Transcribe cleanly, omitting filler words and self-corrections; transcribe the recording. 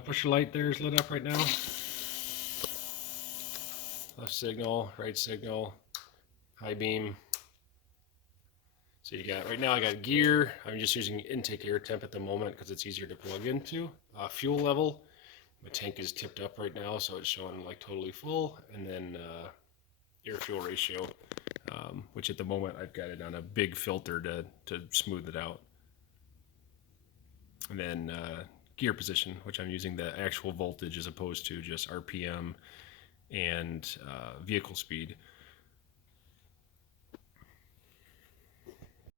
pusher light there is lit up right now. Left signal, right signal, high beam. So you got, right now I got gear. I'm just using intake air temp at the moment because it's easier to plug into. Fuel level, my tank is tipped up right now, so it's showing like totally full. And then air fuel ratio, which at the moment I've got it on a big filter to smooth it out. And then gear position, which I'm using the actual voltage as opposed to just RPM and vehicle speed.